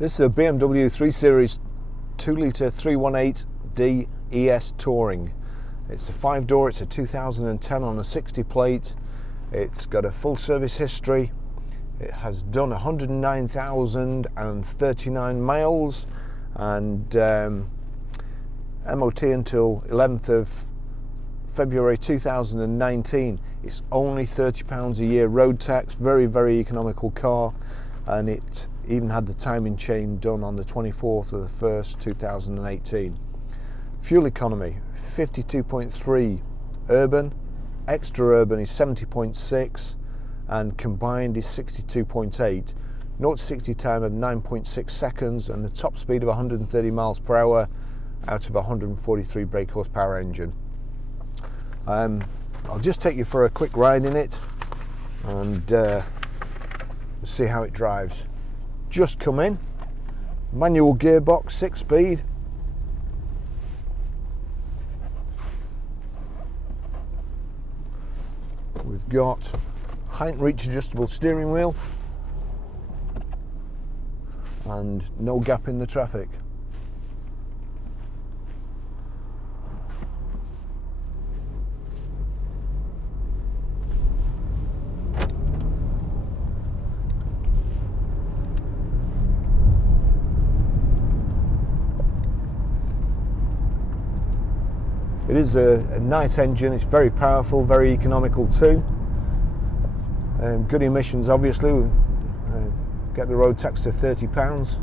This is a BMW 3 Series 2-litre 318D ES Touring. It's a 5-door, it's a 2010 on a 60 plate. It's got a full service history. It has done 109,039 miles and MOT until 11th of February 2019. It's only £30 a year road tax, very, very economical car, and it even had the timing chain done on the 24th of the 1st 2018. Fuel economy 52.3 urban, extra urban is 70.6, and combined is 62.8. 0 to 60 time at 9.6 seconds, and the top speed of 130 miles per hour out of a 143 brake horsepower engine. I'll just take you for a quick ride in it and see how it drives. Just come in, manual gearbox, 6-speed. We've got height and reach adjustable steering wheel and no gap in the traffic. It is a nice engine, it's very powerful, very economical too. Good emissions obviously, we get the road tax to £30.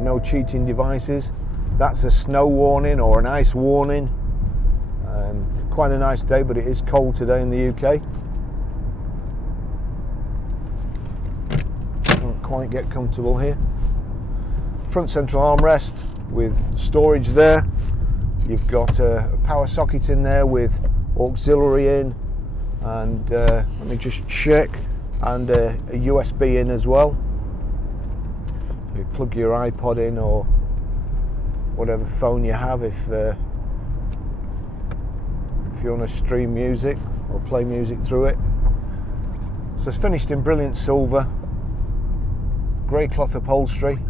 No cheating devices. That's a snow warning or an ice warning. Quite a nice day, but it is cold today in the UK. Can't quite get comfortable here. Front central armrest with storage there. You've got a power socket in there with auxiliary in, and let me just check, and a USB in as well. You plug your iPod in or whatever phone you have if you want to stream music or play music through it. So it's finished in brilliant silver, grey cloth upholstery.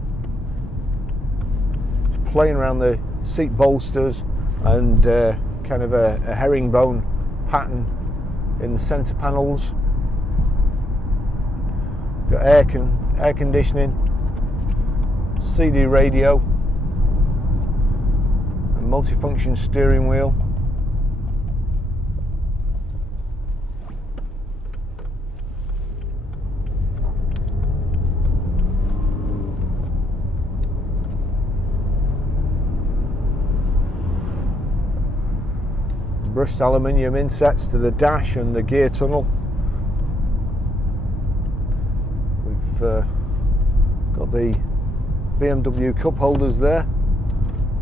Playing around the seat bolsters and kind of a herringbone pattern in the centre panels. Got air conditioning, CD radio, a multifunction steering wheel. Brushed aluminium insets to the dash and the gear tunnel. We've got the BMW cup holders there.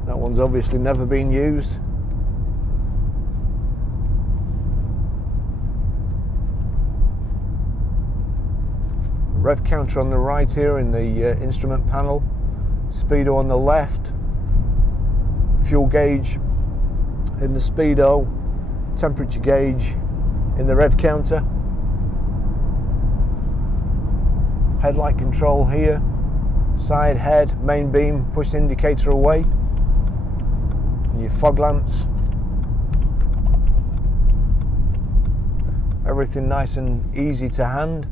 That one's obviously never been used. Rev counter on the right here in the instrument panel. Speedo on the left. Fuel gauge in the speedo. Temperature gauge in the rev counter. Headlight control here. Side head, main beam, push indicator away. And your fog lamps. Everything nice and easy to hand.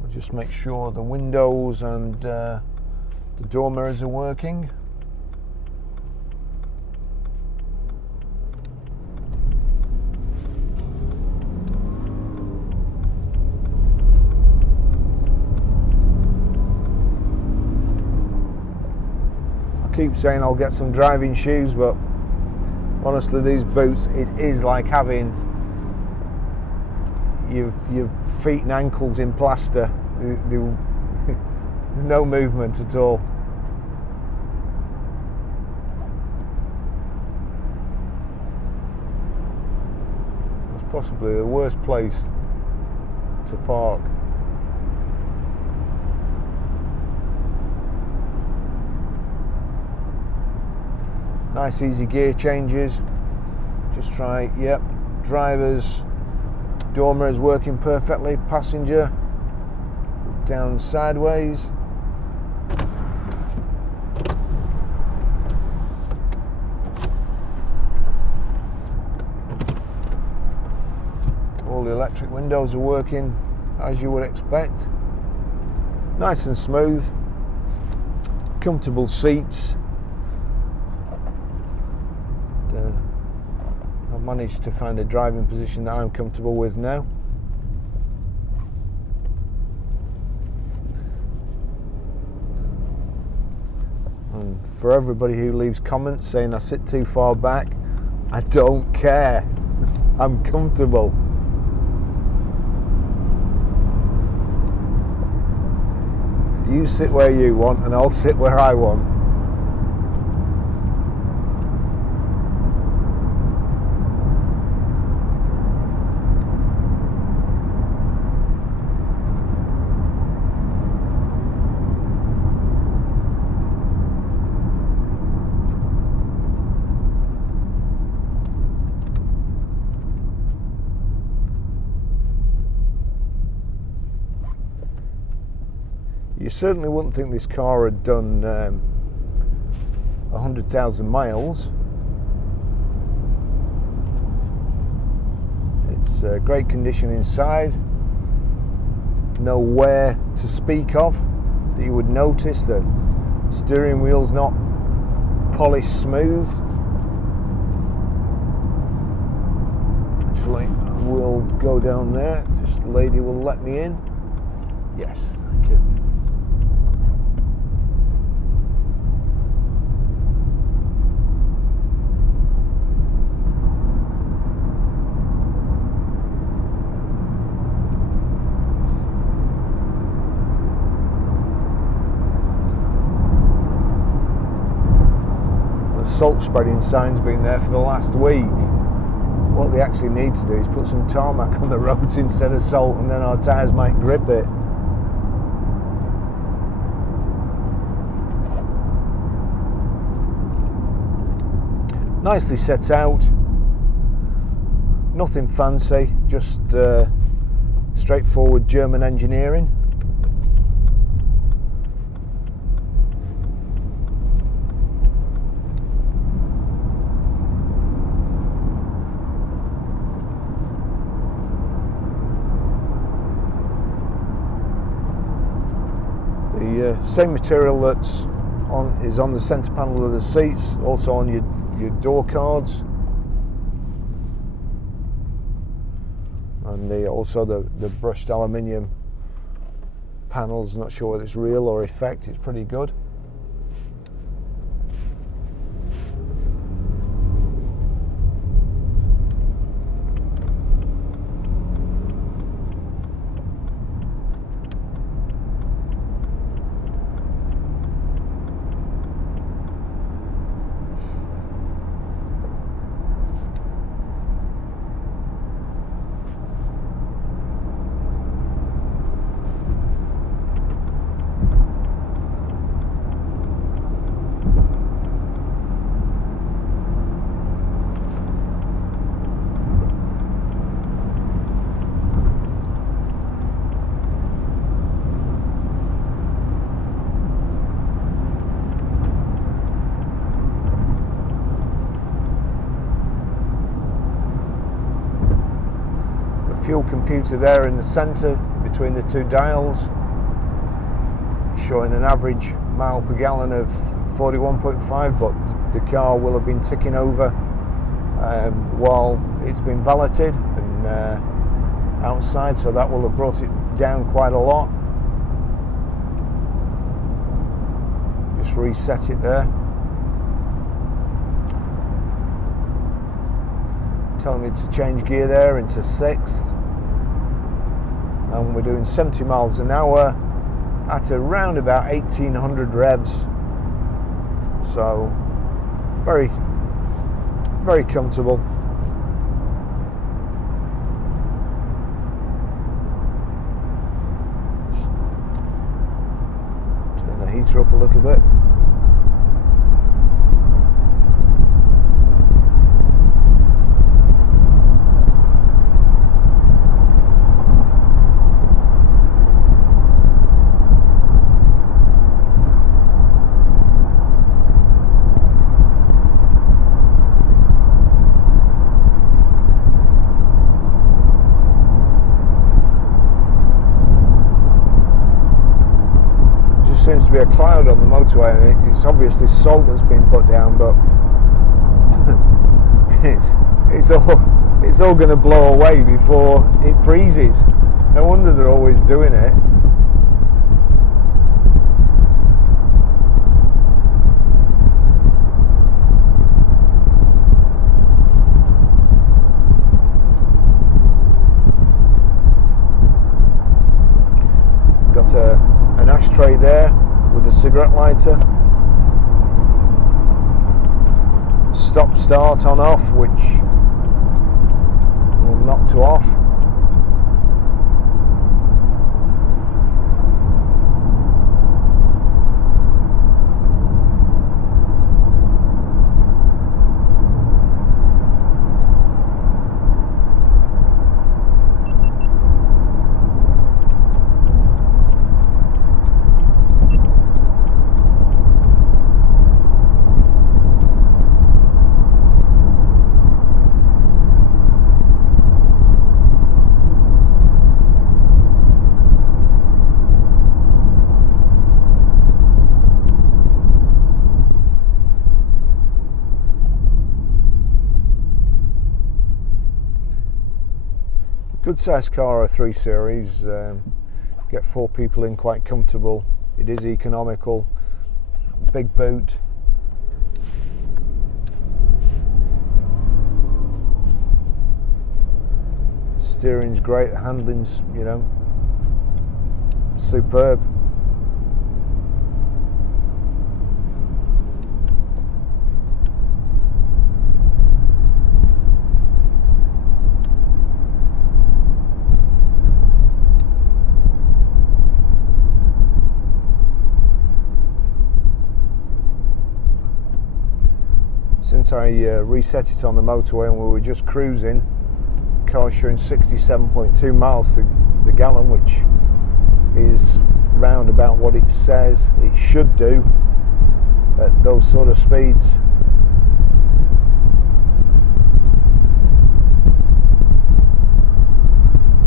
I'll just make sure the windows and the door mirrors are working. I keep saying I'll get some driving shoes, but honestly these boots, it is like having your feet and ankles in plaster. No movement at all. It's possibly the worst place to park. Nice easy gear changes. Just try, yep, driver's door mirror is working perfectly, passenger down sideways. All the electric windows are working as you would expect. Nice and smooth, comfortable seats. I've managed to find a driving position that I'm comfortable with now. And for everybody who leaves comments saying I sit too far back, I don't care. I'm comfortable. You sit where you want and I'll sit where I want. You certainly wouldn't think this car had done 100,000 miles. It's great condition inside. No wear to speak of that you would notice. The steering wheel's not polished smooth. Actually, I will go down there. This lady will let me in. Yes, thank you. Salt spreading sign's been there for the last week. What they actually need to do is put some tarmac on the roads instead of salt, and then our tyres might grip it. Nicely set out, nothing fancy, just straightforward German engineering. The same material that's is on the centre panel of the seats, also on your door cards, and also the brushed aluminium panels. Not sure whether it's real or effect. It's pretty good. Fuel computer there in the centre between the two dials, showing an average mile per gallon of 41.5, but the car will have been ticking over while it's been valeted and outside, so that will have brought it down quite a lot. Just reset it there. Telling me to change gear there into 6th. And we're doing 70 miles an hour at around about 1800 revs, so very, very comfortable. Turn the heater up a little bit. to be a cloud on the motorway, and it's obviously salt that's been put down, but it's all going to blow away before it freezes. No wonder they're always doing it. Got an ashtray there with a cigarette lighter. Stop start on off, which will knock to off. Good sized car, a 3 Series, get 4 people in quite comfortable. It is economical, big boot. Steering's great, the handling's, you know, superb. Since I reset it on the motorway and we were just cruising, the car's showing 67.2 miles to the gallon, which is round about what it says it should do at those sort of speeds.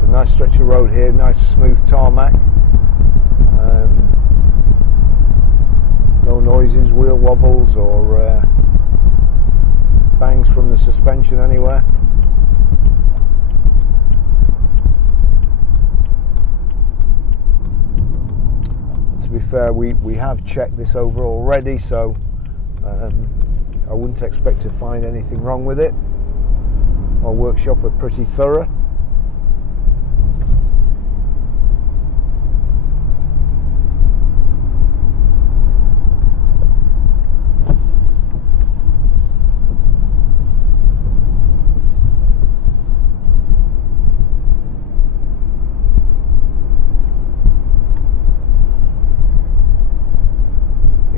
A nice stretch of road here, nice smooth tarmac. No noises, wheel wobbles or bangs from the suspension anywhere. To be fair, we have checked this over already, so I wouldn't expect to find anything wrong with it. Our workshop are pretty thorough.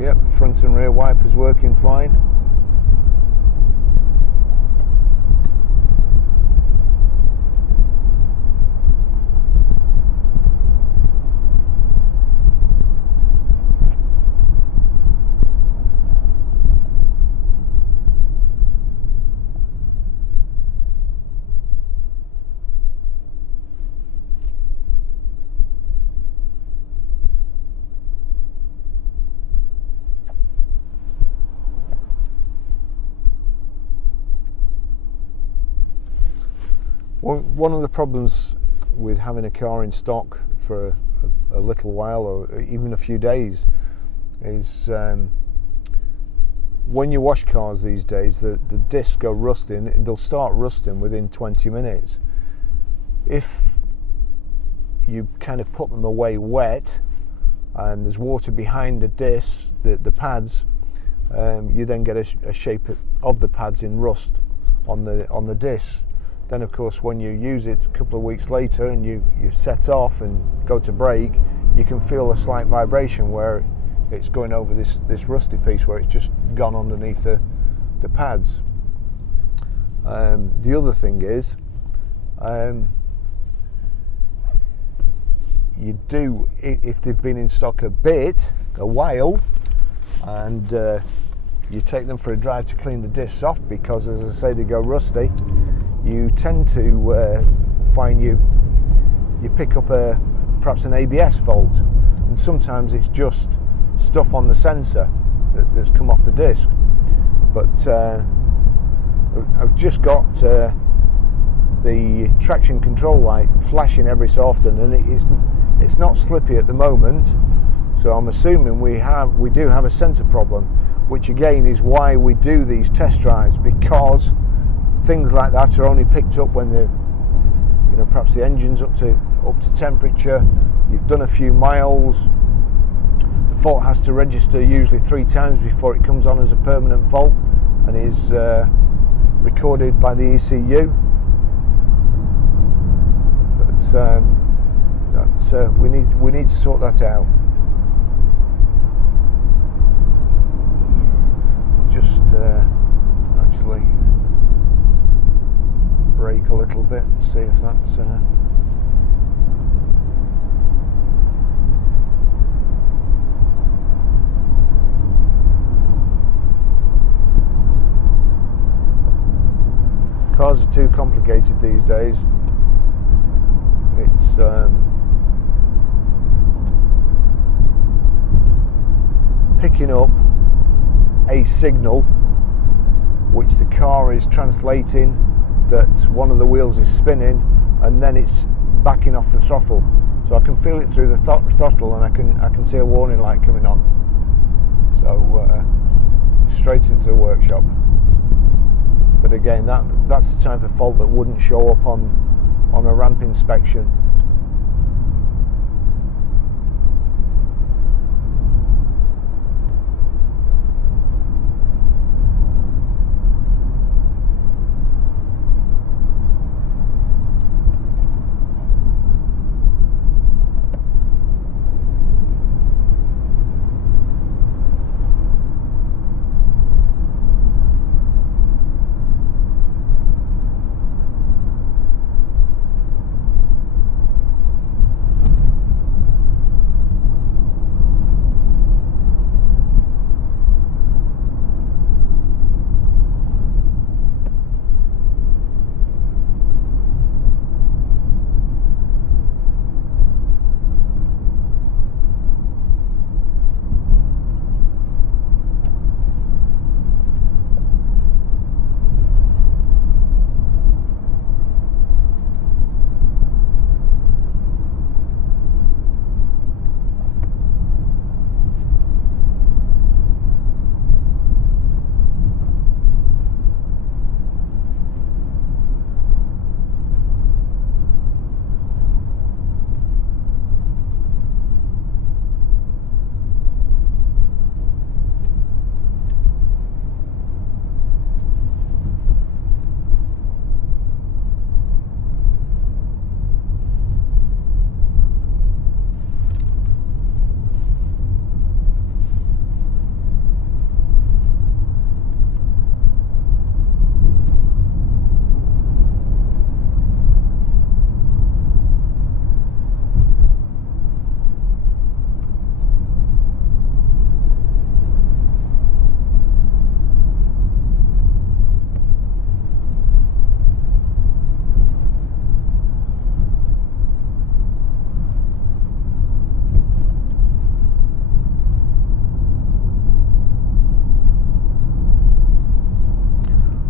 Yep, front and rear wipers working fine. One of the problems with having a car in stock for a little while or even a few days is when you wash cars these days, the discs go rusty, and they'll start rusting within 20 minutes. If you kind of put them away wet and there's water behind the discs, the pads, you then get a shape of the pads in rust on the discs. Then of course when you use it a couple of weeks later and you set off and go to brake, you can feel a slight vibration where it's going over this rusty piece where it's just gone underneath the pads. The other thing is, you do, if they've been in stock a while, and you take them for a drive to clean the discs off, because as I say, they go rusty, you tend to find you pick up perhaps an ABS fault, and sometimes it's just stuff on the sensor that's come off the disc. But I've just got the traction control light flashing every so often, and it's not slippy at the moment, so I'm assuming we do have a sensor problem, which again is why we do these test drives, because things like that are only picked up when perhaps the engine's up to temperature, you've done a few miles. The fault has to register usually 3 times before it comes on as a permanent fault and is recorded by the ECU. But we need to sort that out. Just actually brake a little bit and see if that's cars are too complicated these days. It's picking up a signal which the car is translating that one of the wheels is spinning, and then it's backing off the throttle. So I can feel it through the throttle, and I can see a warning light coming on. So straight into the workshop. But again, that's the type of fault that wouldn't show up on a ramp inspection.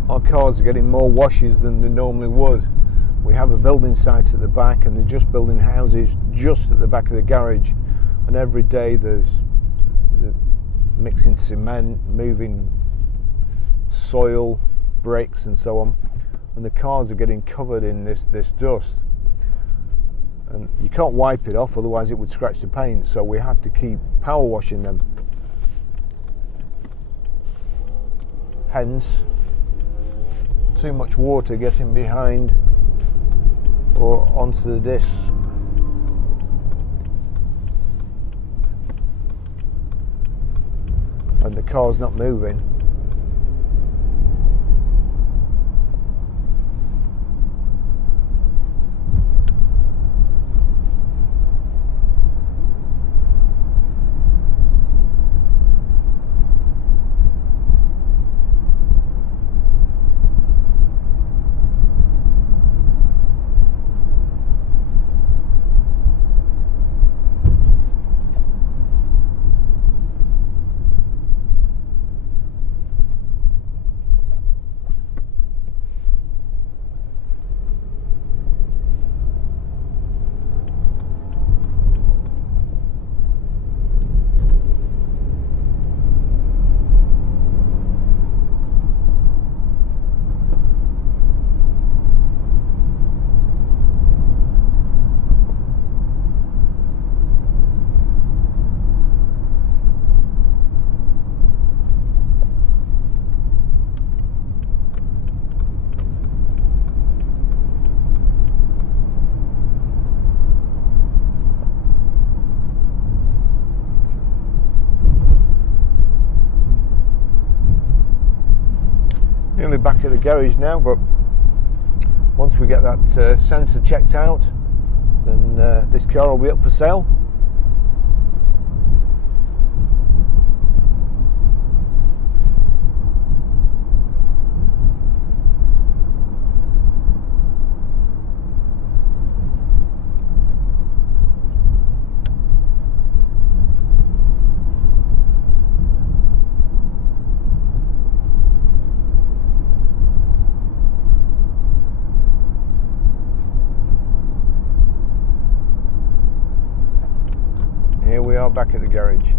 Our cars are getting more washes than they normally would. We have a building site at the back, and they're just building houses just at the back of the garage, and every day they're mixing cement, moving soil, bricks and so on, and the cars are getting covered in this dust, and you can't wipe it off, otherwise it would scratch the paint, so we have to keep power washing them. Hence too much water getting behind or onto the discs. And the car's not moving. back at the garage now, but once we get that sensor checked out, then this car will be up for sale. Here we are back at the garage.